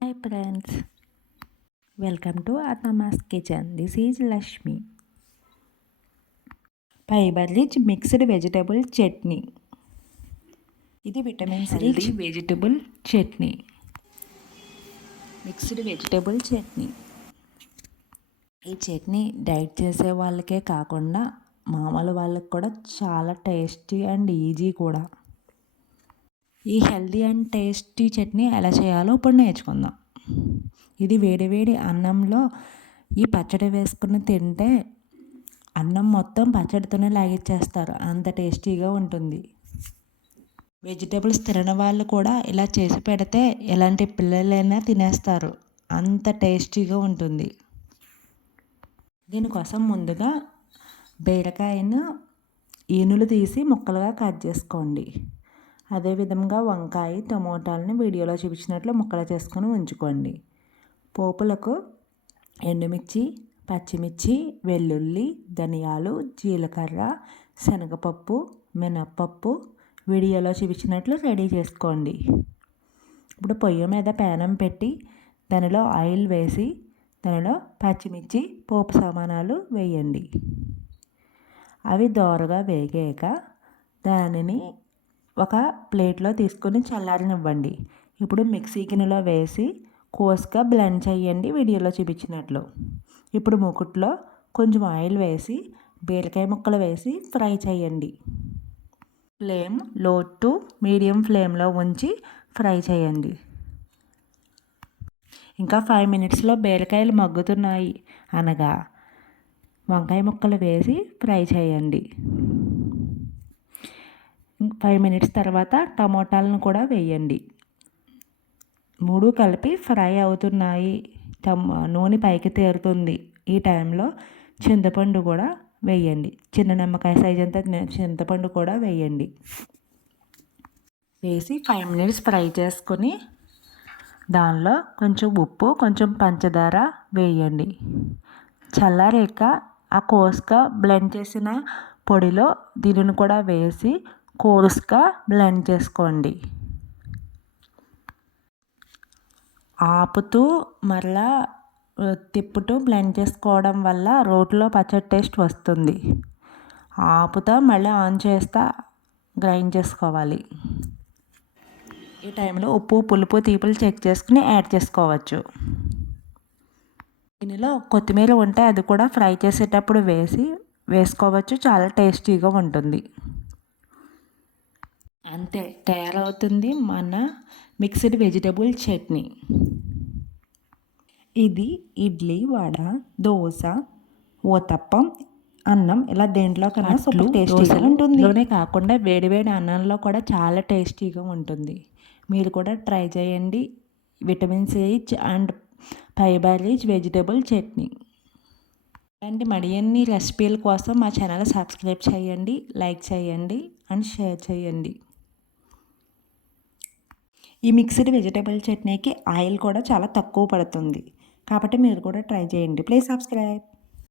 Hi friends welcome to అత్తమాస్ kitchen this is Lakshmi fibre rich mixed vegetable chutney ఇది vitamins rich vegetable chutney mixed vegetable chutney ఈ chutney diet చేసే వాళ్ళకే కాకుండా మామూలు వాళ్ళకి కూడా చాలా టేస్టీ అండ్ ఈజీ కూడా. ఈ హెల్దీ అండ్ టేస్టీ చట్నీ ఎలా చేయాలో ఇప్పుడు నేర్చుకుందాం. ఇది వేడివేడి అన్నంలో ఈ పచ్చడి వేసుకుని తింటే అన్నం మొత్తం పచ్చడితోనే లాగిచ్చేస్తారు. అంత టేస్టీగా ఉంటుంది. వెజిటేబుల్స్ తినని వాళ్ళు కూడా ఇలా చేసి పెడితే ఎలాంటి పిల్లలైనా తినేస్తారు. అంత టేస్టీగా ఉంటుంది. దీనికోసం ముందుగా బీరకాయను ఈనులు తీసి ముక్కలుగా కట్ చేసుకోండి. అదేవిధంగా వంకాయ టమోటాలని వీడియోలో చూపించినట్లు ముక్కలు చేసుకొని ఉంచుకోండి. పోపులకు ఎండుమిర్చి పచ్చిమిర్చి వెల్లుల్లి ధనియాలు జీలకర్ర శనగపప్పు మినప్పప్పు వీడియోలో చూపించినట్లు రెడీ చేసుకోండి. ఇప్పుడు పొయ్యి మీద పేనం పెట్టి దానిలో ఆయిల్ వేసి దానిలో పచ్చిమిర్చి పోపు సామానాలు వేయండి. అవి దోరగా వేగాక దానిని ఒక ప్లేట్లో తీసుకొని చల్లారనివ్వండి. ఇప్పుడు మిక్సీ గిన్నెలో వేసి కోసుగా బ్లెండ్ చేయండి వీడియోలో చూపించినట్లు. ఇప్పుడు మూకుట్లో కొంచెం ఆయిల్ వేసి బీరకాయ ముక్కలు వేసి ఫ్రై చేయండి. ఫ్లేమ్లో టు మీడియం ఫ్లేమ్లో ఉంచి ఫ్రై చేయండి. ఇంకా ఫైవ్ మినిట్స్లో బీరకాయలు మగ్గుతున్నాయి అనగా వంకాయ ముక్కలు వేసి ఫ్రై చేయండి. ఫైవ్ మినిట్స్ తర్వాత టమోటాలను కూడా వేయండి. మూడు కలిపి ఫ్రై అవుతున్నాయి. నూనె పైకి తేరుతుంది. ఈ టైంలో చింతపండు కూడా వేయండి. చిన్న నిమ్మకాయ సైజ్ అంతా చింతపండు కూడా వేయండి. వేసి ఫైవ్ మినిట్స్ ఫ్రై చేసుకొని దానిలో కొంచెం ఉప్పు కొంచెం పంచదార వేయండి. చల్లారాక ఆ కోసుక బ్లెండ్ చేసిన పొడిలో దీనిని కూడా వేసి కోర్స్గా బ్లెండ్ చేసుకోండి. ఆపుతూ మరలా తిప్పుతూ బ్లెండ్ చేసుకోవడం వల్ల రోట్లో పచ్చడి టేస్ట్ వస్తుంది. ఆపుతా మళ్ళీ ఆన్ చేస్తా గ్రైండ్ చేసుకోవాలి. ఈ టైంలో ఉప్పు పులుపు తీపులు చెక్ చేసుకుని యాడ్ చేసుకోవచ్చు. దీనిలో కొత్తిమీర ఉంటే అది కూడా ఫ్రై చేసేటప్పుడు వేసి వేసుకోవచ్చు. చాలా టేస్టీగా ఉంటుంది. అంతే తయారవుతుంది మన మిక్స్డ్ వెజిటబుల్ చట్నీ. ఇది ఇడ్లీ వడ దోశ ఓతప్పం అన్నం ఇలా దేంట్లో కన్నా సూపర్ టేస్టీగా ఉంటుంది. ఇలానే కాకుండా వేడివేడి అన్నంలో కూడా చాలా టేస్టీగా ఉంటుంది. మీరు కూడా ట్రై చేయండి. Vitamins rich and fibre rich vegetable chutney. ఇలాంటి మరిన్ని రెసిపీల కోసం మా ఛానల్ సబ్స్క్రైబ్ చేయండి లైక్ చేయండి అండ్ షేర్ చేయండి. ఈ మిక్స్డ్ వెజిటేబుల్ చట్నీకి ఆయిల్ కూడా చాలా తక్కువ పడుతుంది. కాబట్టి మీరు కూడా ట్రై చేయండి. Please subscribe.